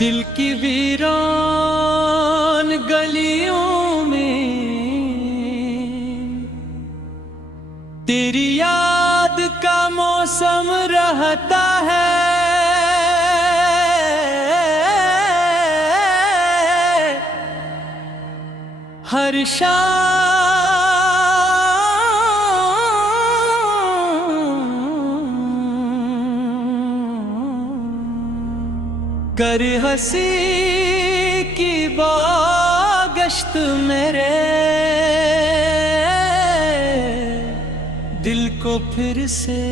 दिल की वीरान गलियों में तेरी याद का मौसम रहता है। हर कर हंसी की बागश्त मेरे दिल को फिर से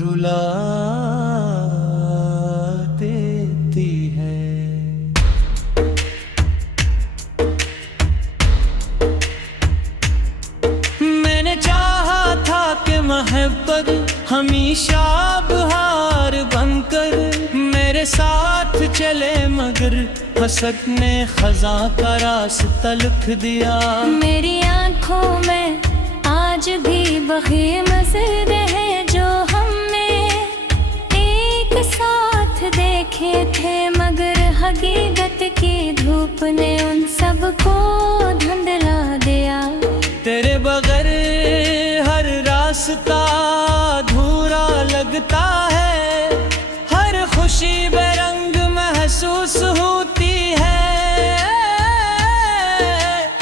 रुला देती है। मैंने चाहा था कि मोहब्बत हमेशा बहार बनकर मेरे साथ चले, मगर हसद ने खजा का रास्ता लिख दिया। मेरी आंखों में आज भी बही मज़र है जो हमने एक साथ देखे थे, मगर हकीकत की धूप ने उन सबको धुंधला दिया। तेरे बगैर हर रास्ता अधूरा लगता है, हर खुशी बेरंग महसूस होती है,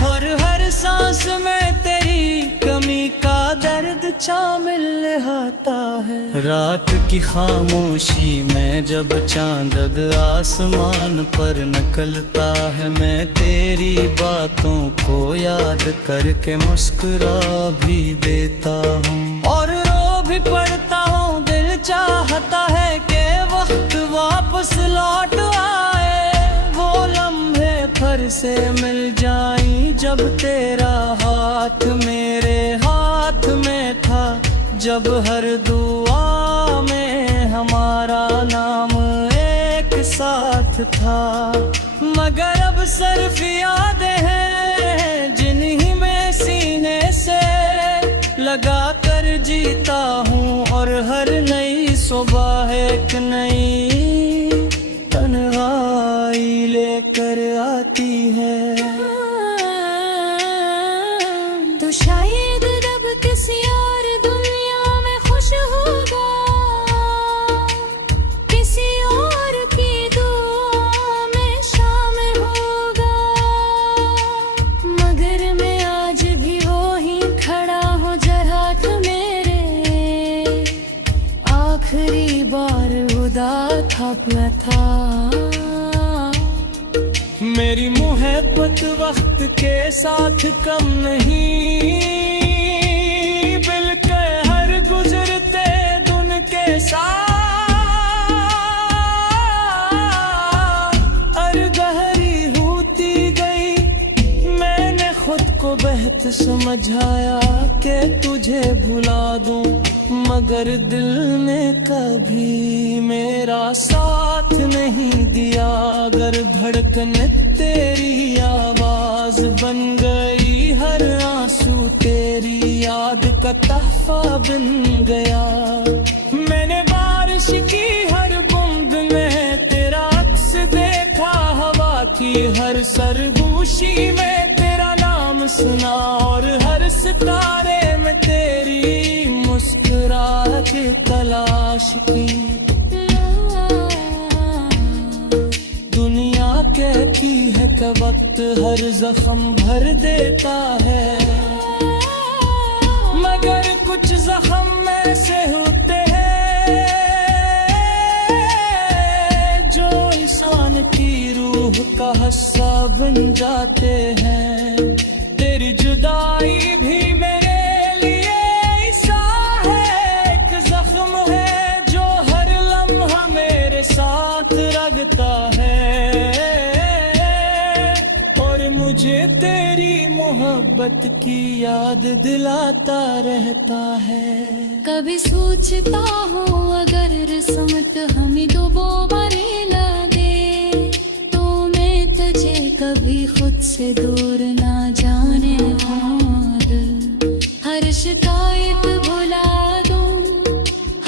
और हर सांस में तेरी कमी का दर्द शामिल होता है। रात की खामोशी में जब चांद आसमान पर निकलता है, मैं तेरी बातों को याद करके मुस्कुरा भी देता हूँ और रो भी पड़ता हूँ। दिल चाहता है कि वक्त वापस लौट आए, वो लम्हे फिर से मिल जाएं जब तेरा हाथ मेरे हाथ में था, जब हर दुआ में हमारा नाम एक साथ था। मगर अब सिर्फ यादें हैं जिन्हीं में सीने से लगा कर जीता हूँ, और हर नई सुबह एक नई तन्हाई लेकर आती है। तो शायद रब किसी और दुनिया में खुश होगा, किसी और की दुआ में शामिल होगा, मगर मैं आज भी वो ही खड़ा हूँ जरा तो मेरे आखिरी बार उदास था। मेरी मोहब्बत वक्त के साथ कम नहीं, बिल के हर गुजरते दिन के साथ और गहरी होती गई। मैंने खुद को बेहद समझाया कि तुझे भुला दूं, मगर दिल ने कभी मेरा साथ नहीं दिया। अगर धड़कन तेरी आवाज बन गई, हर आंसू तेरी याद का तहफा बन गया। मैंने बारिश की हर बूंद में तेरा अक्स देखा, हवा की हर सरगोशी में तेरा नाम सुना, और हर सितारे में तेरी मुस्कुराहट तलाश की। दुनिया कहती है कि वक्त हर जख्म भर देता है, मगर कुछ जख्म ऐसे होते हैं जो इंसान की रूह का हिस्सा बन जाते हैं। तेरी जुदाई भी मेरे लिए ऐसा है, एक जख्म है जो हर लम्हा मेरे साथ रगता है, और मुझे तेरी मोहब्बत की याद दिलाता रहता है। कभी सोचता हूँ अगर रिस्मत हमें डूबो मरे लगे, तो मैं तुझे कभी खुद से दूर ना जाने और हर शिकायत भुला दूँ,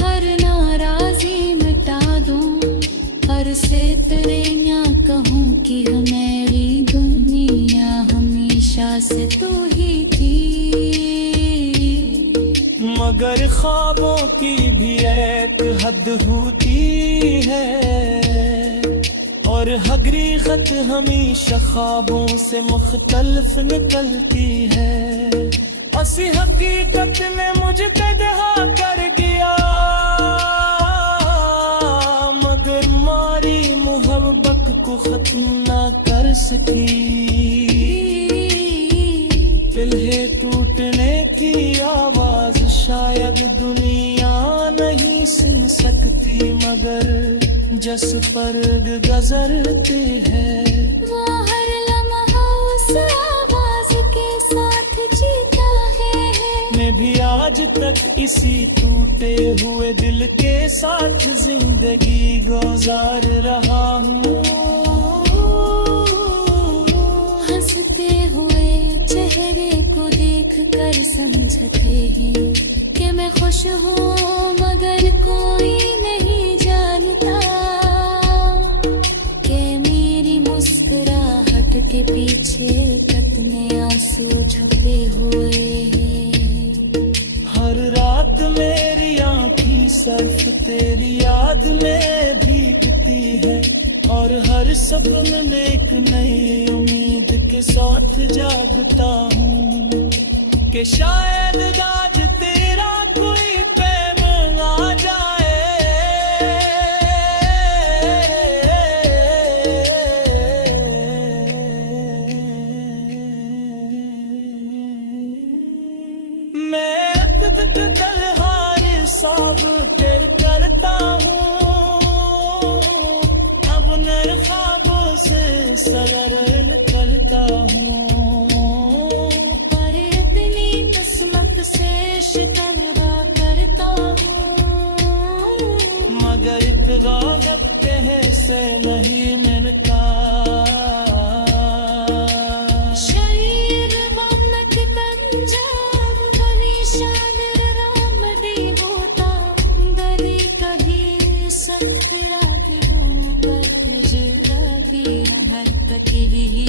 हर नाराजी मिट मगर ख्वाबों की भी एक हद होती है, और हकीकत हमेशा ख्वाबों से मुख्तलिफ निकलती है। असी हकीकत ने मुझे तन्हा कर गया, मगर मारी मोहब्बत को खत्म ना कर सकी। दिल टूटने की आवाज शायद दुनिया नहीं सुन सकती, मगर जस पर गुजरते हैं वो हर लम्हा उस आवाज के साथ जीता है। मैं भी आज तक इसी टूटे हुए दिल के साथ जिंदगी गुजार रहा हूँ। हंसते हुए चेहरे को देख कर समझते हैं कि मैं खुश हूँ, मगर कोई नहीं जानता कि मेरी मुस्कुराहट के पीछे कितने आंसू छुपे हुए हैं। हर रात मेरी आँखें सिर्फ तेरी याद में भीगती है, और हर सपने में एक नई उम्मीद के साथ जागता हूँ कि शायद आज तेरा कोई पैम आ जाए। मैं तलहार सब तेरे करता हूँ, अब नर ख्वाबों से सगर निकलता हूँ, पर अपनी किस्मत से शिकवा करता हूँ, मगर इतना वक्त है से नहीं मिलता। शरीर मन्नत पंजाब बलिशान राम दी होता, गली कही सतरा की हूँ पर जुदा की हरकत ही।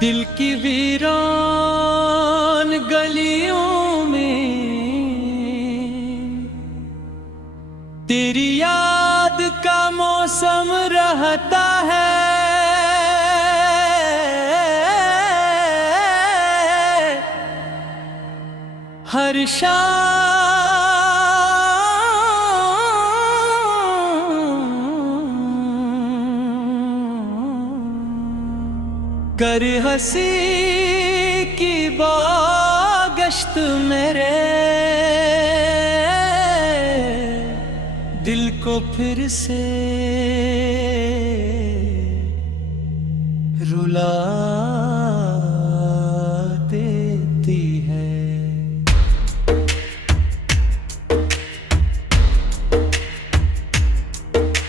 दिल की वीरान गलियों में तेरी याद का मौसम रहता है, हर कर हंसी की बागश्त मेरे दिल को फिर से रुला देती है।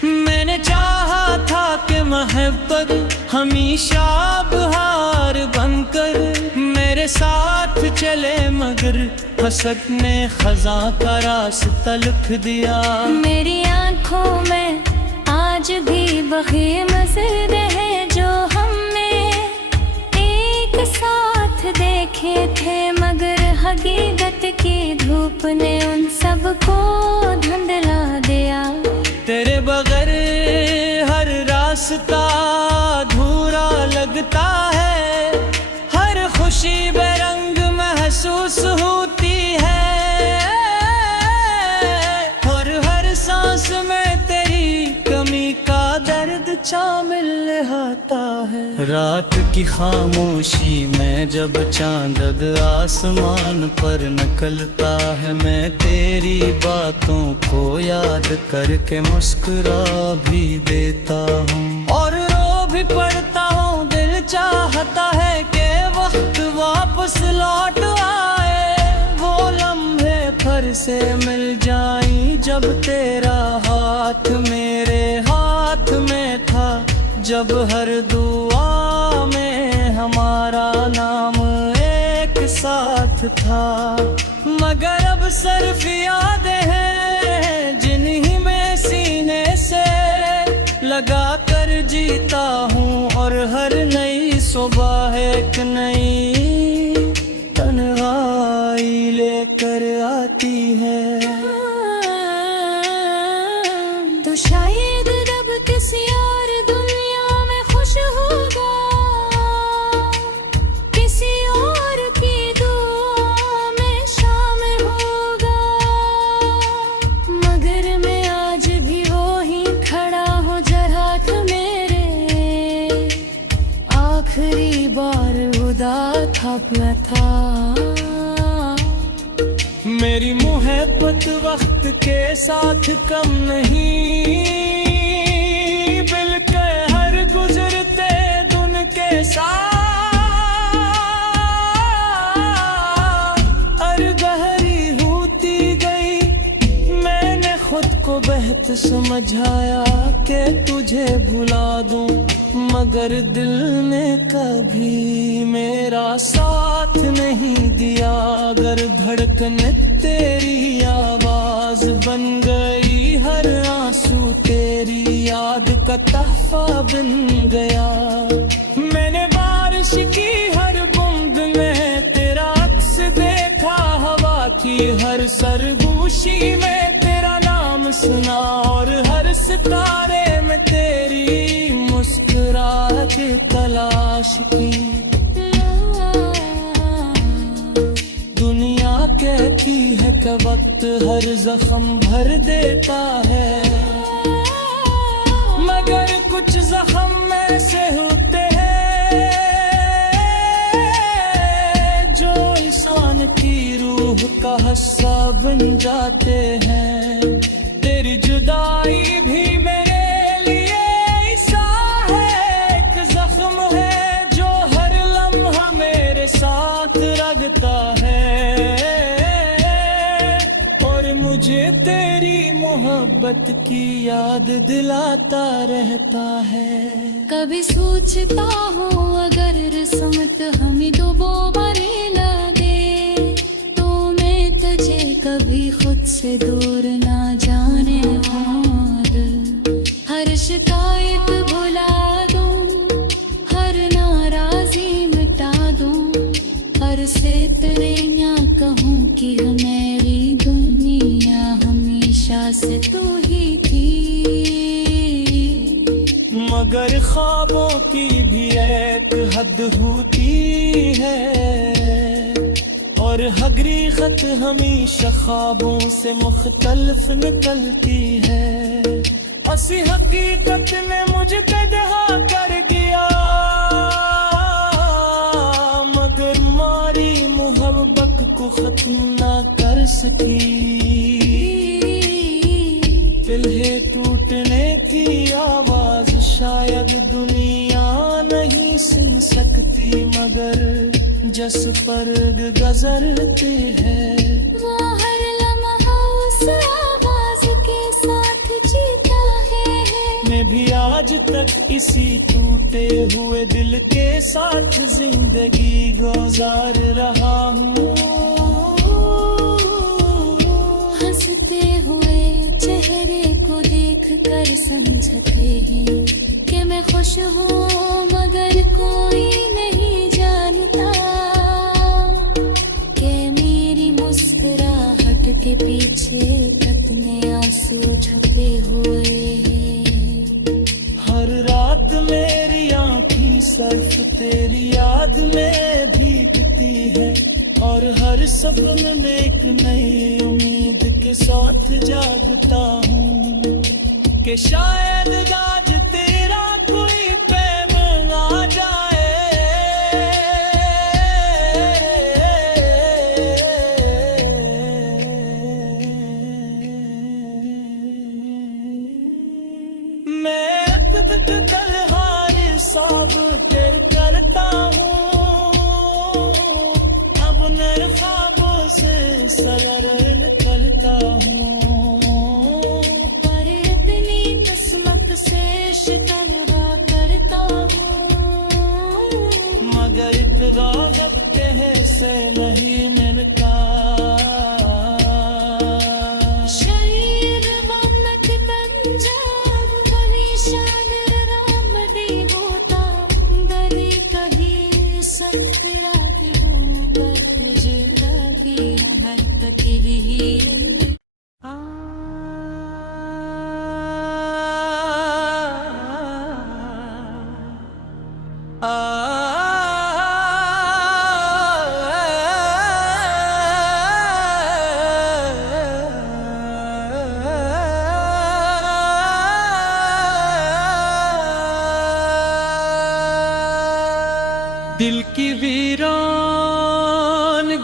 मैंने चाहा था कि मोहब्बत हमेशा बहार बनकर मेरे साथ चले, मगर हसद ने खजा का रास्ता लिख दिया। मेरी आँखों में आज भी वही मंजर है जो हमने एक साथ देखे थे, मगर हकीकत की धूप ने उन सबको धुंधला दिया। तेरे बगैर हर रास्ता अधूरा लगता है, हर खुशी बेरंग महसूस होती है, और हर सांस में तेरी कमी का दर्द शामिल रहता है। रात की खामोशी में जब चांद आसमान पर निकलता है, मैं तेरी बातों को याद करके मुस्कुरा भी देता हूँ, और रो भी पड़ता हूँ। दिल चाहता है कि वक्त वापस लौट आए, वो लम्हे फिर से मिल जाएं जब तेरा हाथ मेरे हाथ में था, जब हर दुआ में हमारा नाम एक साथ था। मगर अब सिर्फ यादें हैं जिन्हीं में सीने से लगा कर जीता हूँ, और हर नई सुबह एक नई तन्हाई लेकर आती है। तो शायद रब किसी और दुनिया में खुश होगा, किसी और की दुआ में शामिल होगा। मगर मैं आज भी वो ही खड़ा हूँ जहाँ मेरे आखिरी बार उदास था। मेरी मोहब्बत वक्त के साथ कम नहीं, बिल के हर गुजरते दिन के साथ और गहरी होती गई। मैंने खुद को बेहद समझाया कि तुझे भुला दूं, मगर दिल ने कभी मेरा साथ नहीं दिया। अगर धड़कन तेरी आवाज बन गई, हर आंसू तेरी याद का तहफा बन गया। मैंने बारिश की हर बूंद में तेरा अक्स देखा, हवा की हर सरगोशी में तेरा नाम सुना, और हर सितारे में तेरी मुस्कुराहट तलाश की। दुनिया कहती है कि वक्त हर जख्म भर देता है, मगर कुछ जख्म ऐसे होते हैं जो इंसान की रूह का हिस्सा बन जाते हैं। तेरी जुदाई भी मेरे लिए ऐसा है, एक जख्म है जो हर लम्हा मेरे साथ रगता है, और मुझे तेरी मोहब्बत की याद दिलाता रहता है। कभी सोचता हूँ अगर रिस्मत हमें दोबारा लगे, तो मैं तुझे कभी खुद से दूर ना जाने और हर शिकायत भुला दूँ, हर नाराजी मिटा दूँ, हर से तेरियाँ कहूँ कि मेरी दुनिया हमेशा से तू ही थी। मगर ख्वाबों की भी एक हद होती है, और हकीकत हमेशा ख्वाबों से मुख्तलिफ निकलती है। असी हकीकत ने मुझे तन्हा कर दिया, मगर मारी मोहब्बत को खत्म ना कर सकी। दिल टूटने की आवाज शायद दुनिया नहीं सुन सकती, मगर जस पर गुजरते हैं वो हर लम्हा उस आवाज के साथ जीता है। मैं भी आज तक इसी टूटे हुए दिल के साथ जिंदगी गुजार रहा हूँ। हंसते हुए चेहरे को देख कर समझते हैं कि मैं खुश हूँ, मगर कोई नहीं जानता कि मेरी मुस्कुराहट के पीछे कितने आंसू छपे हुए हैं। हर रात मेरी आँखें सिर्फ तेरी याद में भीगती है, और हर सपने में एक नई उम्मीद के साथ जागता हूँ कि शायद आज तेरा कोई प्रेम आ जाए। मैं तन्हाई सब तेरे करता हूँ, अब नए ख्वाबों से सवर निकलता हूँ, पर इतनी किस्मत से शिकवा करता दिल की वीरान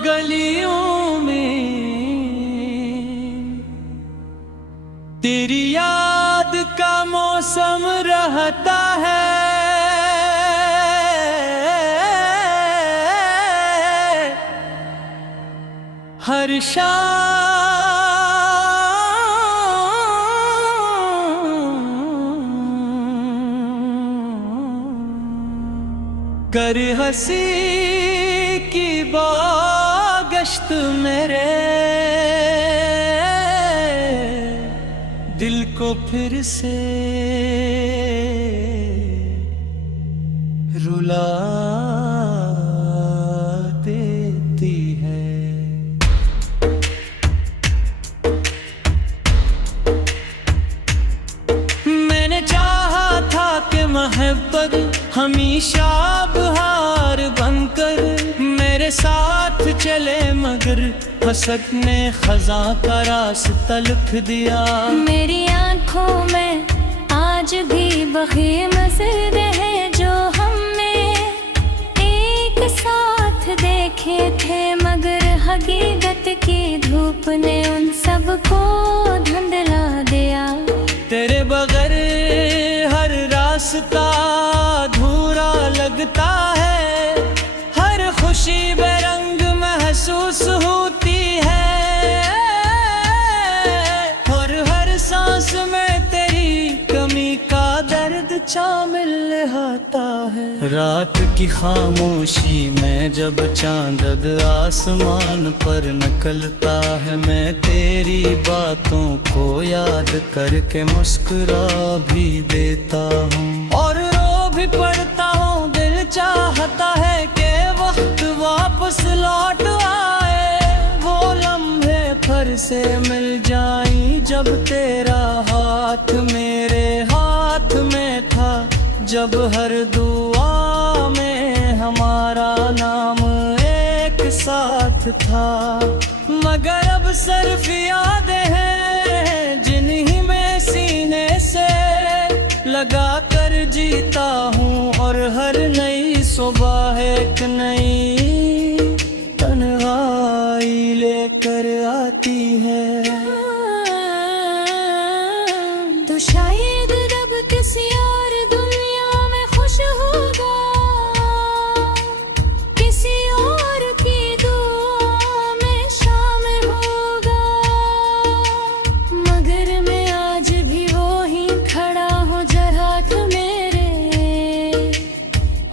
गलियों में तेरी याद का मौसम रहता है। हर कर हंसी की बागश्त मेरे दिल को फिर से रुला देती है। मैंने चाहा था कि मोहब्बत हमेशा बहार बनकर मेरे साथ चले, मगर हसद ने खजा का रास्ता लिख दिया। मेरी आंखों में आज भी वही मंज़र है जो हमने एक साथ देखे थे, मगर हकीकत की धूप ने उन सबको धुंधला दिया। तेरे बगैर हर रास्ता अधूरा लगता है, हर खुशी बेरंग महसूस होती है, और हर सांस में तेरी कमी का दर्द शामिल आता है। रात की खामोशी में जब चांद आसमान पर निकलता है, मैं तेरी बातों को याद करके मुस्कुरा भी देता हूँ और रो भी पड़ता हूँ। दिल चाहता है कि वक्त वापस लौट आए, वो लम्हे फिर से मिल जाएं जब तेरा हाथ मेरे हाथ में था, जब हर दुआ में हमारा नाम एक साथ था। मगर अब सिर्फ यादें हैं जिन्हीं में सीने से लगा कर जीता हूँ, और हर नई सुबह एक नई तन्हाई लेकर आती है। तो शायद रब किसी और दुनिया में खुश होगा, किसी और की दुआ में शामिल होगा, मगर मैं आज भी वो ही खड़ा हूँ जहाँ मेरे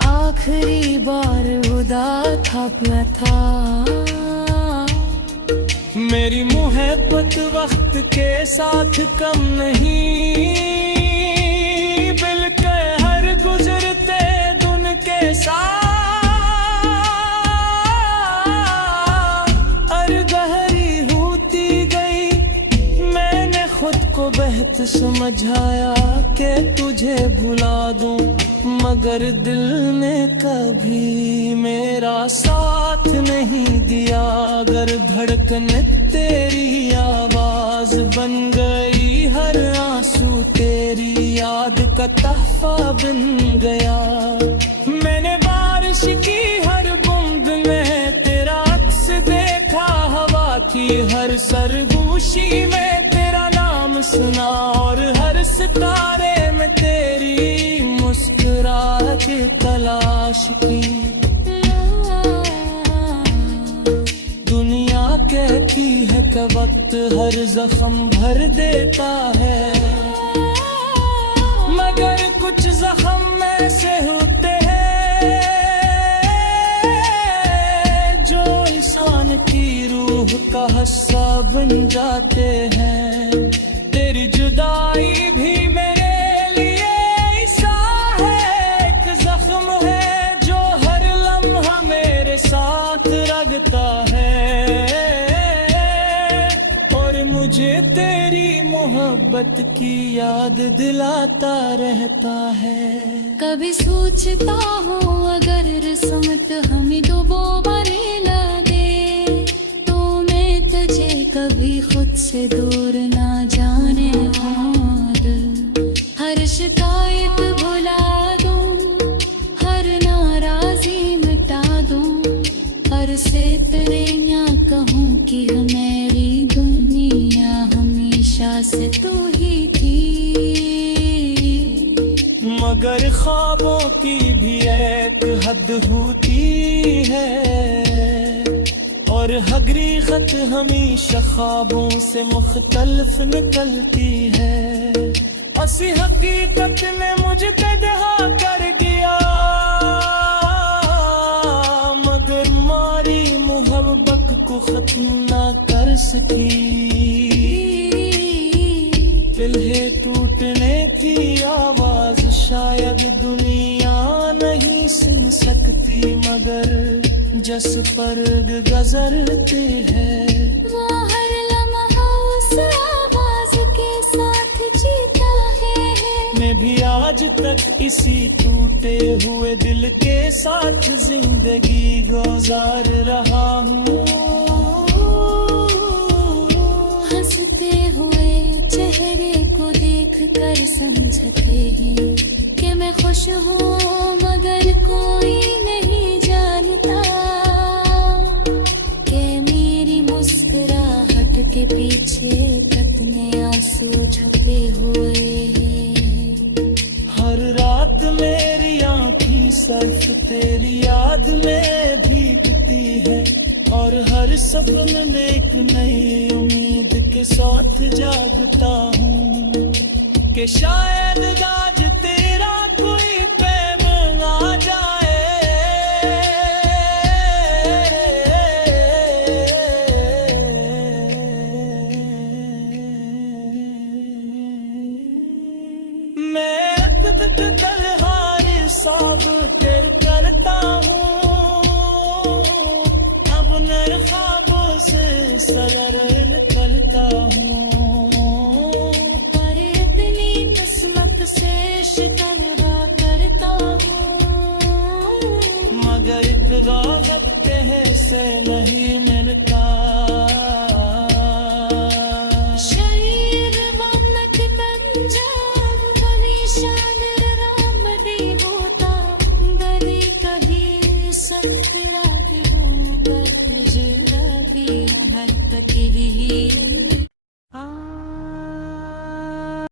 आखिरी बार खुदा था। मेरी मोहब्बत वक्त के साथ कम नहीं, बिल्कुल हर गुजरते दिन के साथ और गहरी होती गई। मैंने खुद को बेहद समझाया कि तुझे भुला दूं, मगर दिल ने कभी मेरा साथ नहीं दिया। अगर धड़कन तेरी आवाज बन गई, हर आंसू तेरी याद का तहफा बन गया। मैंने बारिश की हर बूंद में तेरा अक्स देखा, हवा की हर सरगोशी में तेरा नाम सुना, और हर सितारे में तेरी मुस्कुराहट तलाश की। दुनिया कहती है कि वक्त हर जख्म भर देता है, मगर कुछ जख्म ऐसे होते हैं जो इंसान की रूह का हिस्सा बन जाते हैं। तेरी जुदाई भी मेरे लिए ऐसा है, एक जख्म है जो हर लम्हा मेरे साथ रगता है, और मुझे तेरी मोहब्बत की याद दिलाता रहता है। कभी सोचता हूँ अगर रिस्मत हमें दोबारा लगे, तो मैं तुझे कभी खुद से दूर ना जाने और हर शिकायत भुला दूँ, हर नाराजी मिट पास तू ही थी। मगर ख्वाबों की भी एक हद होती है, और हकीकत हमेशा ख्वाबों से मुख्तलिफ निकलती है। असी हकीकत ने मुझे तजहा कर गया, मगर मारी मोहब्बत को खत्म ना कर सकी। दिल टूटने की आवाज शायद दुनिया नहीं सुन सकती, मगर जस पर गुजरते हैं वो हर लम्हा उस आवाज के साथ जीता है। मैं भी आज तक इसी टूटे हुए दिल के साथ जिंदगी गुजार रहा हूँ। हंसते हुए चेहरे को देख कर समझते हैं कि मैं खुश हूँ, मगर कोई नहीं जानता कि मेरी मुस्कुराहट के पीछे कितने आंसू छपे हुए हैं। हर रात मेरी आँखें सिर्फ तेरी याद में भीगती है, और हर सपने में एक नई उम्मीद के साथ जागता हूँ कि शायद आज तेरा कोई प्रेम आ जाए। मैं तलहार साब तेर करता हूँ, अब नर ख्वाबों से सगर निकलता हूँ। पर अपनी किस्मत से शिकवा करता हूँ, मगर इतना वक्त है से नहीं